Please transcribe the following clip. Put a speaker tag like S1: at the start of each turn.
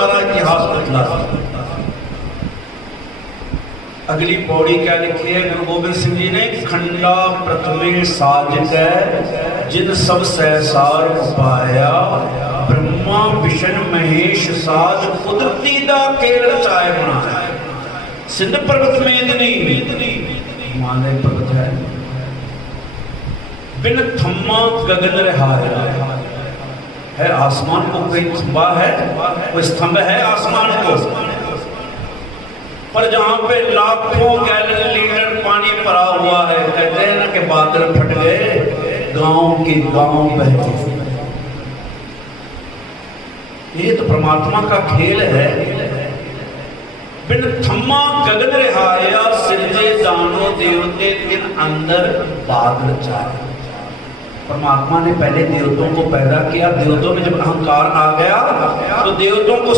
S1: ਸਾਰਾ ਇਤਿਹਾਸ ਬਦਲਾ ਸੀ? ਅਗਲੀ ਪੌੜੀ ਕਹਿ ਲਿਖੀ ਹੈ, ਗੁਰੂ ਗੋਬਿੰਦ ਸਿੰਘ ਜੀ ਨੇ, ਖੰਡਾ ਪ੍ਰਥਮੇ ਸਾਜਿਦ ਹੈ ਜਿਨ ਸਭ ਸਹਿਸਾਰ ਉਪਾਇਆ ਬ੍ਰਹਮਾ, ਵਿਸ਼ਨ, ਮਹੇਸ਼ ਸਾਜ ਕੁਦਰਤੀ ਦਾ ਕੇਲ ਚਾਇ ਬਣਾਇਆ। ਸਿੱਧ ਪ੍ਰਗਟ ਮੇਂਦ ਨਹੀਂ। ਮਾਨੇ ਪ੍ਰਗਟ ਹੈ। ਬਿਨ ਥੰਮਾ ਗਗਨ ਰਹਾਇਆ आसमान को कोई थम्बा है, कोई स्तंभ है आसमान को? पर जहाँ पे लाखों गैलन लीटर पानी भरा हुआ है, कहते हैं ना कि बादल फट गए, गाँव के गाँव बह गए। ये तो परमात्मा का खेल है। बिन थम्मा गगन रिहाया, सिरजे दानो देवते तिन अंदर बादल चाहे परमात्मा ने पहले देवतों को पैदा किया। देवतों में जब अहंकार आ गया तो देवतों को